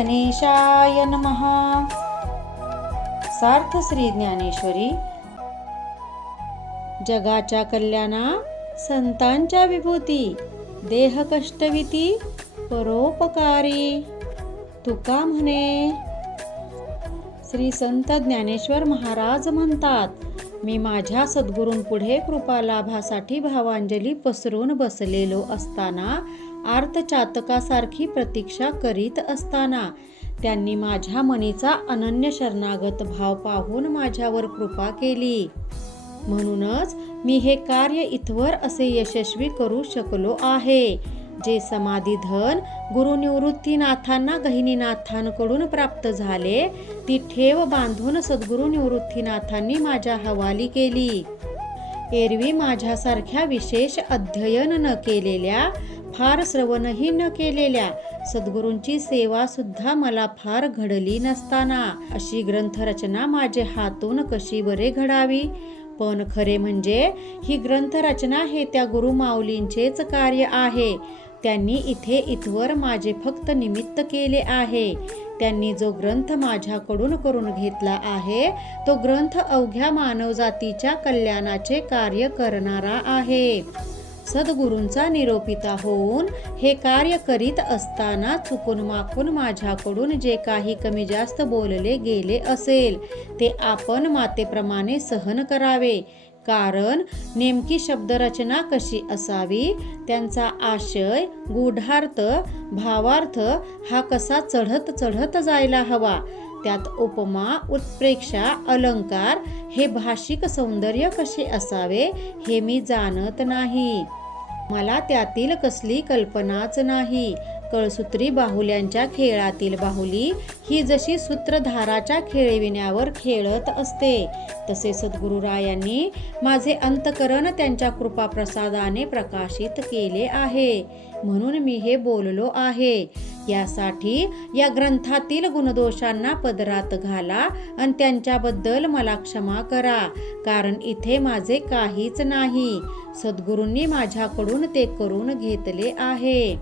गणेशाय महा सार्थ श्री ज्ञानेश्वरी. जगाच्या कल्याणा संतांच्या विभूती देह कष्टविती परोपकारी. तुका म्हणे. श्री संत ज्ञानेश्वर महाराज म्हणतात मी माझ्या सद्गुरूंपुढे कृपालाभासाठी भावांजली पसरून बसलेलो असताना आर्तचातकासारखी प्रतीक्षा करीत असताना त्यांनी माझ्या मनीचा अनन्य शरणागत भाव पाहून माझ्यावर कृपा केली. म्हणूनच मी हे कार्य इथवर असे यशस्वी करू शकलो आहे जे समाधी धन गुरुनिवृत्तीनाथांना गहिनीनाथांकडून प्राप्त झाले ती ठेव बांधून सद्गुरु निवृत्तीनाथांनी माझ्या हवाली केली. एरवी माझ्यासारख्या विशेष अध्ययन न केलेल्या फार श्रवणही न केलेल्या सद्गुरूंची सेवा सुद्धा मला फार घडली नसताना. अशी ग्रंथरचना माझे हातून कशी बरे घडावी? पण खरे म्हणजे ही ग्रंथरचना हे त्या गुरुमाऊलींचेच कार्य आहे. त्यांनी इथे इथवर माझे फक्त निमित्त केले आहे. त्यांनी जो ग्रंथ माझ्याकडून करून घेतला आहे तो ग्रंथ अवघ्या मानवजातीच्या कल्याणाचे कार्य करणारा आहे. सद्गुरूंचा निरोपिता होऊन हे कार्य करीत असताना चुकून माकून माझ्याकडून जे काही कमी जास्त बोलले गेले असेल ते आपण मातेप्रमाणे सहन करावे. कारण नेमकी शब्दरचना कशी असावी त्यांचा आशय गूढार्थ भावार्थ हा कसा चढत चढत जायला हवा त्यात उपमा उत्प्रेक्षा अलंकार हे भाषिक सौंदर्य कसे असावे हे मी जाणत नाही. मला त्यातील कसली कल्पनाच नाही. कळसूत्री बाहुल्यांच्या खेळातील बाहुली ही जशी सूत्रधाराच्या खेळविण्यावर खेळत असते तसे सद्गुरुरायांनी माझे अंतकरण त्यांच्या कृपाप्रसादाने प्रकाशित केले आहे. म्हणून मी हे बोललो आहे. यासाठी या ग्रंथातील गुणदोषांना पदरात घाला आणि त्यांच्याबद्दल मला क्षमा करा कारण इथे माझे काहीच नाही. सद्गुरूंनी माझ्याकडून ते करून घेतले आहे.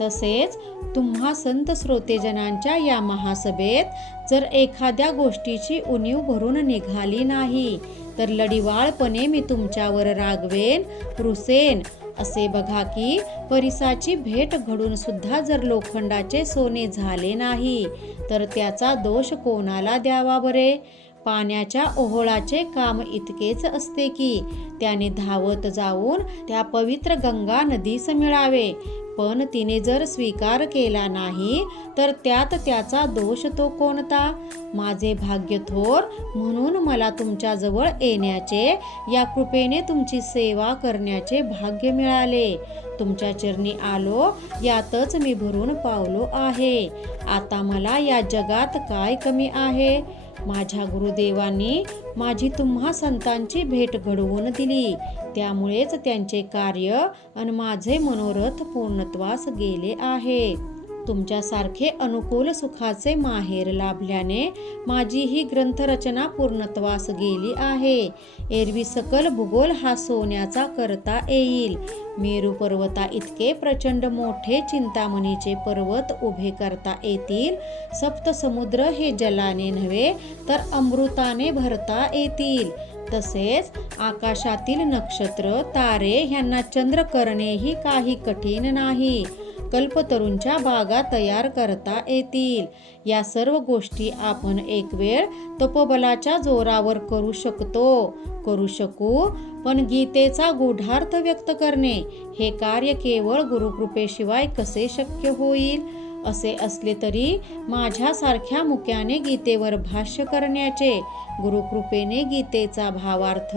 तसेच तुम्हा संत श्रोतेजनांच्या या महासभेत जर एखाद्या गोष्टीची उणीव भरून निघाली नाही तर लढिवाळपणे मी तुमच्यावर रागवेन रुसेन. असे बघा की परिसाची भेट घडून सुद्धा जर लोखंडाचे सोने झाले नाही तर त्याचा दोष कोणाला द्यावा बरे? पाण्याच्या ओहोळाचे काम इतकेच असते की त्याने धावत जाऊन त्या पवित्र गंगा नदीस मिळावे. पण तिने जर स्वीकार केला नाही तर त्यात त्याचा दोष तो कोणता? माझे भाग्य थोर म्हणून मला तुमच्याजवळ येण्याचे या कृपेने तुमची सेवा करण्याचे भाग्य मिळाले. तुमच्या चरणी आलो यातच मी भरून पावलो आहे. आता मला या जगात काय कमी आहे? माझ्या गुरुदेवांनी माझी तुम्हा संतांची भेट घडवून दिली. त्यामुळेच त्यांचे कार्य आणि माझे मनोरथ पूर्णत्वास गेले आहे. तुमच्यासारखे अनुकूल सुखाचे माहेर लाभल्याने माझी ही ग्रंथरचना पूर्णत्वास गेली आहे. एरवी सकल भूगोल हा सोन्याचा करता येईल. मेरू पर्वता इतके प्रचंड मोठे चिंतामणीचे पर्वत उभे करता येतील. सप्तसमुद्र हे जलाने नव्हे तर अमृताने भरता येतील. तसेच आकाशातील नक्षत्र तारे ह्यांना चंद्र करणेही काही कठीण नाही. कल्पतरूंच्या बागा तयार करता येतील. या सर्व गोष्टी आपण एक वेळ तपोबलाच्या जोरावर करू शकतो. करू शकू पण गीतेचा गूढार्थ व्यक्त करणे हे कार्य केवळ गुरुकृपेशिवाय कसे शक्य होईल? असे असले तरी माझ्यासारख्या मुक्याने गीतेवर भाष्य करण्याचे गुरुकृपेने गीतेचा भावार्थ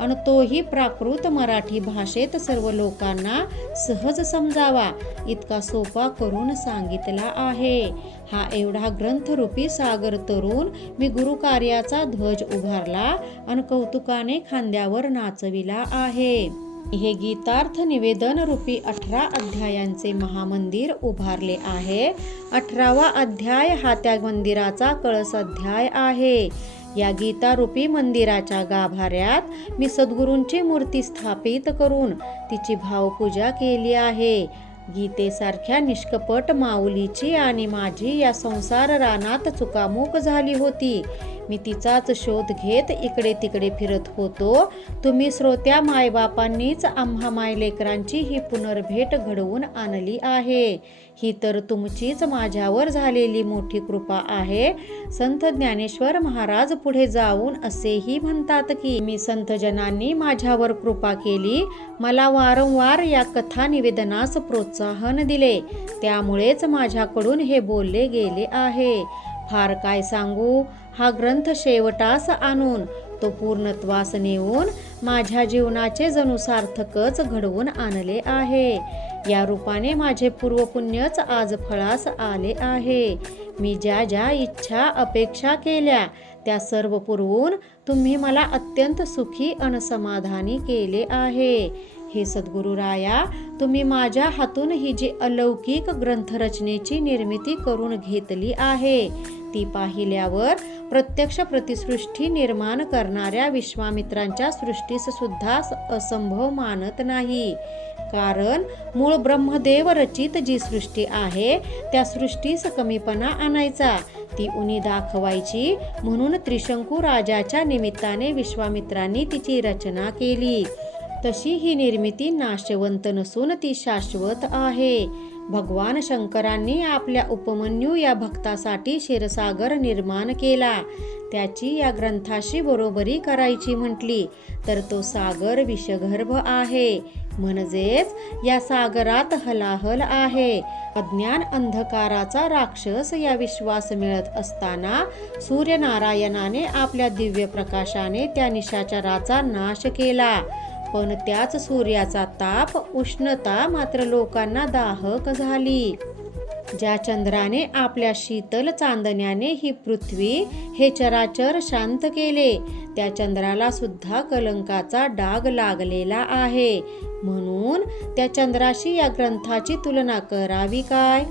आणि तोही प्राकृत मराठी भाषेत सर्व लोकांना सहज समजावा इतका सोपा करून सांगितला आहे. हा एवढा ग्रंथरूपी सागर तरुण मी गुरुकार्याचा ध्वज उभारला आणि कौतुकाने खांद्यावर नाचविला आहे. हे गीतार्थ निवेदन रूपी अठरा अध्यायांचे महामंदिर उभारले आहे. अठरावा अध्याय हा त्या मंदिराचा कळस अध्याय आहे. या गीतारूपी मंदिराच्या गाभाऱ्यात मी सद्गुरूंची मूर्ती स्थापित करून तिची भावपूजा केली आहे. गीतेसारख्या निष्कपट माऊलीची आणि माझी या संसार रानात चुकामुक झाली होती. मी तिचाच शोध घेत इकडे तिकडे फिरत होतो. तुम्ही श्रोत्या मायबापांनीच आम्हा मायलेकरांची ही पुनर्भेट घडवून आणली आहे. ही तर तुमचीच माझ्यावर झालेली मोठी कृपा आहे. संत ज्ञानेश्वर महाराज पुढे जाऊन असेही म्हणतात की मी संतजनांनी माझ्यावर कृपा केली. मला वारंवार या कथा निवेदनास प्रोत्साहन दिले. त्यामुळेच माझ्याकडून हे बोलले गेले आहे. फार काय सांगू? हा ग्रंथ शेवटास आणून तो पूर्णत्वास नेऊन माझ्या जीवनाचे जणू सार्थकच घडवून आणले आहे. या रूपाने माझे पूर्वपुण्यच आज फळास आले आहे. मी ज्या ज्या इच्छा अपेक्षा केल्या त्या सर्व पुरवून तुम्ही मला अत्यंत सुखी अनसमाधानी समाधानी केले आहे. हे सद्गुरुराया तुम्ही माझ्या हातून ही जी अलौकिक ग्रंथरचनेची निर्मिती करून घेतली आहे ती पाहिल्यावर प्रत्यक्ष प्रतिसृष्टी निर्माण करणाऱ्या विश्वामित्रांच्या सृष्टीस सुद्धा असंभव मानत नाही. कारण मूळ ब्रह्मदेव रचित जी सृष्टी आहे त्या सृष्टीस कमीपणा आणायचा. ती उनी दाखवायची म्हणून त्रिशंकू राजाच्या निमित्ताने विश्वामित्रांनी तिची रचना केली. तशी ही निर्मिती नाशवंत नसून ती शाश्वत आहे. भगवान शंकरांनी आपल्या उपमन्यू या भक्तासाठी क्षीरसागर निर्माण केला. त्याची या ग्रंथाशी बरोबरी करायची म्हटली तर तो सागर विषगर्भ आहे. म्हणजेच या सागरात हलाहल आहे. अज्ञान अंधकाराचा राक्षस या विश्वास मिळत असताना सूर्यनारायणाने आपल्या दिव्य प्रकाशाने त्या निशाचराचा नाश केला. पण त्याच सूर्याचा ताप उष्णता मात्र लोकांना दाहक झाली. ज्या चंद्राने आपल्या शीतल चांदण्याने ही पृथ्वी हे चराचर शांत केले त्या चंद्राला सुद्धा कलंकाचा डाग लागलेला आहे. म्हणून त्या चंद्राशी या ग्रंथाची तुलना करावी काय?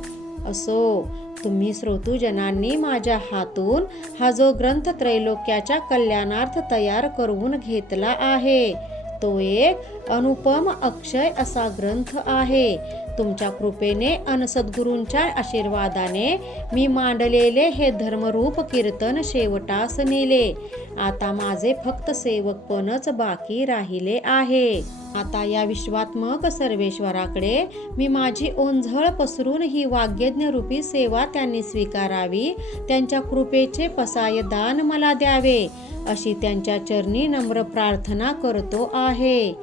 असो तुम्ही श्रोतूजनांनी माझ्या हातून हा जो ग्रंथ त्रैलोक्याच्या कल्याणार्थ तयार करून घेतला आहे तो एक अनुपम अक्षय असा ग्रंथ आहे. तुमच्या कृपेने अन सद्गुरूंच्या आशीर्वादाने मी मांडलेले हे धर्मरूप कीर्तन शेवटास नेले. आता माझे फक्त सेवकपणच बाकी राहिले आहे. आता या विश्वात्मक सर्वेश्वराकडे मी माझी ओंझळ पसरून ही वाग्यज्ञ रूपी सेवा त्यांनी स्वीकारावी. त्यांच्या कृपेचे पसाय दान मला द्यावे अशी त्यांच्या चरणी नम्र प्रार्थना करतो आहे.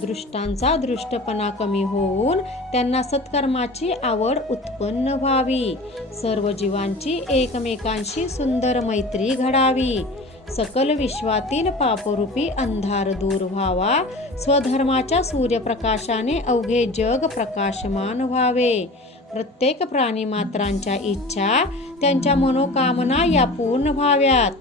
दृष्टांचा दृष्टपणा कमी होऊन त्यांना सत्कर्माची आवड उत्पन्न व्हावी. सर्व जीवांची एकमेकांशी सुंदर मैत्री घडावी. सकल विश्वातील पापरूपी अंधार दूर व्हावा. स्वधर्माच्या सूर्यप्रकाशाने अवघे जग प्रकाशमान व्हावे. प्रत्येक प्राणीमात्रांच्या इच्छा त्यांच्या मनोकामना या पूर्ण व्हाव्यात.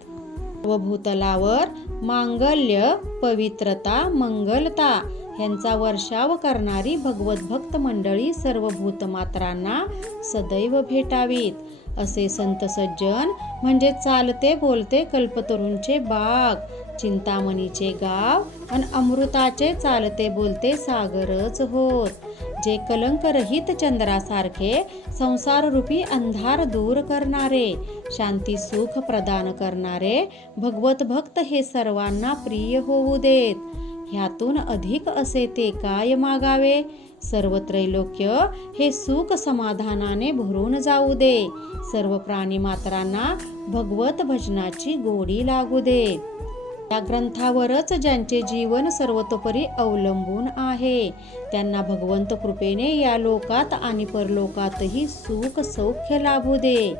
भूतलावर मांगल्य पवित्रता मंगलता ह्यांचा वर्षाव करणारी भगवत भक्त मंडळी सर्व भूतमात्रांना सदैव भेटावीत. असे संत सज्जन म्हणजे चालते बोलते कल्पतरूंचे बाग. चिंतामणीचे गाव आणि अमृताचे चालते बोलते सागरच होत. जे कलंकरहित चंद्रासारखे संसाररूपी अंधार दूर करणारे शांती सुख प्रदान करणारे भगवत भक्त हे सर्वांना प्रिय होऊ देत. ह्यातून अधिक असे ते काय मागावे? सर्व त्रैलोक्य हे सुख समाधानाने भरून जाऊ दे. सर्व प्राणी मात्रांना भगवत भजनाची गोडी लागू दे. या ग्रंथावरच ज्यांचे जीवन सर्वतोपरी अवलंबून आहे त्यांना भगवंत कृपेने या लोकात आणि परलोकातही सुख सौख्य लाभू दे.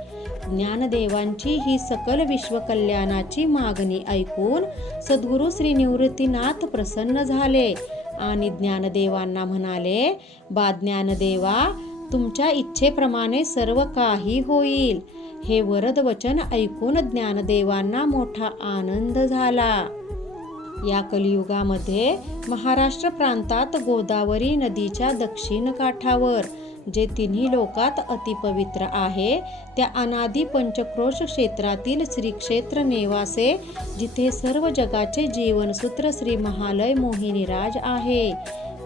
ज्ञानदेवांची ही सकल विश्वकल्याणाची मागणी ऐकून सद्गुरू श्री निवृत्तीनाथ प्रसन्न झाले. आणि ज्ञानदेवांना म्हणाले बा ज्ञानदेवा तुमच्या इच्छेप्रमाणे सर्व काही होईल. हे वरद वचन ऐकून ज्ञानदेवांना मोठा आनंद झाला. या कलियुगामध्ये महाराष्ट्र प्रांतात गोदावरी नदीच्या दक्षिण काठावर जे तिन्ही लोकात अतिपवित्र आहे त्या अनादी पंचक्रोश क्षेत्रातील श्री क्षेत्र नेवासे जिथे सर्व जगाचे जीवनसूत्र श्री महालय मोहिनीराज आहे.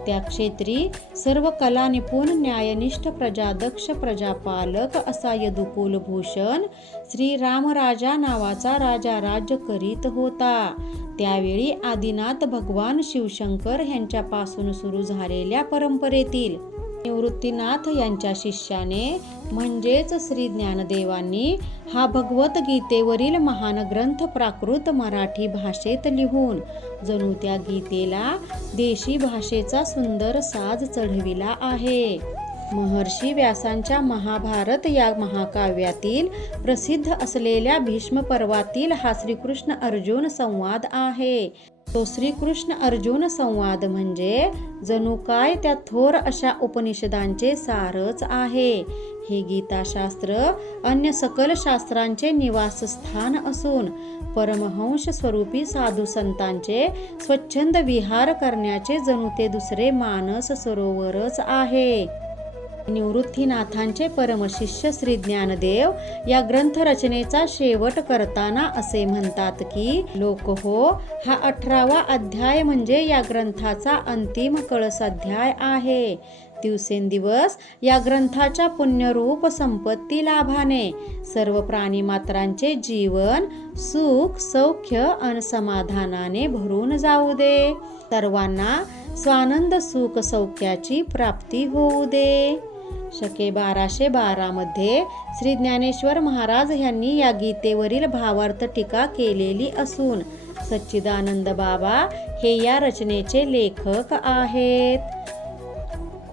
त्या क्षेत्री सर्व कला निपुण न्यायनिष्ठ प्रजादक्ष प्रजापालक असा यदुकुलभूषण श्री रामराजा नावाचा राजा राज्य करीत होता. त्यावेळी आदिनाथ भगवान शिवशंकर ह्यांच्यापासून सुरू झालेल्या परंपरेतील निवृत्तीनाथ यांच्या शिष्याने म्हणजेच श्री ज्ञानदेवांनी हा भगवद्गीतेवरील महान ग्रंथ प्राकृत मराठी भाषेत लिहून जणू त्या गीतेला देशी भाषेचा सुंदर साज चढविला आहे. महर्षी व्यासांच्या महाभारत या महाकाव्यातील प्रसिद्ध असलेल्या भीष्म पर्वातील हा श्रीकृष्ण अर्जुन संवाद आहे. तो श्रीकृष्ण अर्जुन संवाद म्हणजे जणू काय त्या थोर अशा उपनिषदांचे सारच आहे. हे गीताशास्त्र अन्य सकल शास्त्रांचे निवासस्थान असून परमहंस स्वरूपी साधू संतांचे स्वच्छंद विहार करण्याचे जणू ते दुसरे मानस सरोवरच आहे. निवृत्तीनाथांचे परमशिष्य श्री ज्ञानदेव या ग्रंथरचनेचा शेवट करताना असे म्हणतात की लोक हो हा अठरावा अध्याय म्हणजे या ग्रंथाचा अंतिम कळस अध्याय आहे. दिवसेंदिवस या ग्रंथाच्या पुण्यरूप संपत्ती लाभाने सर्व प्राणीमात्रांचे जीवन सुख सौख्य आणि समाधानाने भरून जाऊ दे. सर्वांना स्वानंद सुख सौख्याची प्राप्ती होऊ दे. शके बाराशे बारामध्ये श्री ज्ञानेश्वर महाराज यांनी या गीतेवरील भावार्थ टीका केलेली असून सच्चिदानंद बाबा हे या रचनेचे लेखक आहेत.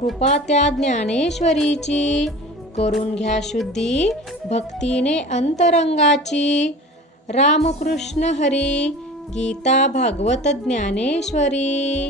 कृपा त्या ज्ञानेश्वरीची करून घ्या शुद्धी भक्तीने अंतरंगाची. रामकृष्ण हरी गीता भागवत ज्ञानेश्वरी.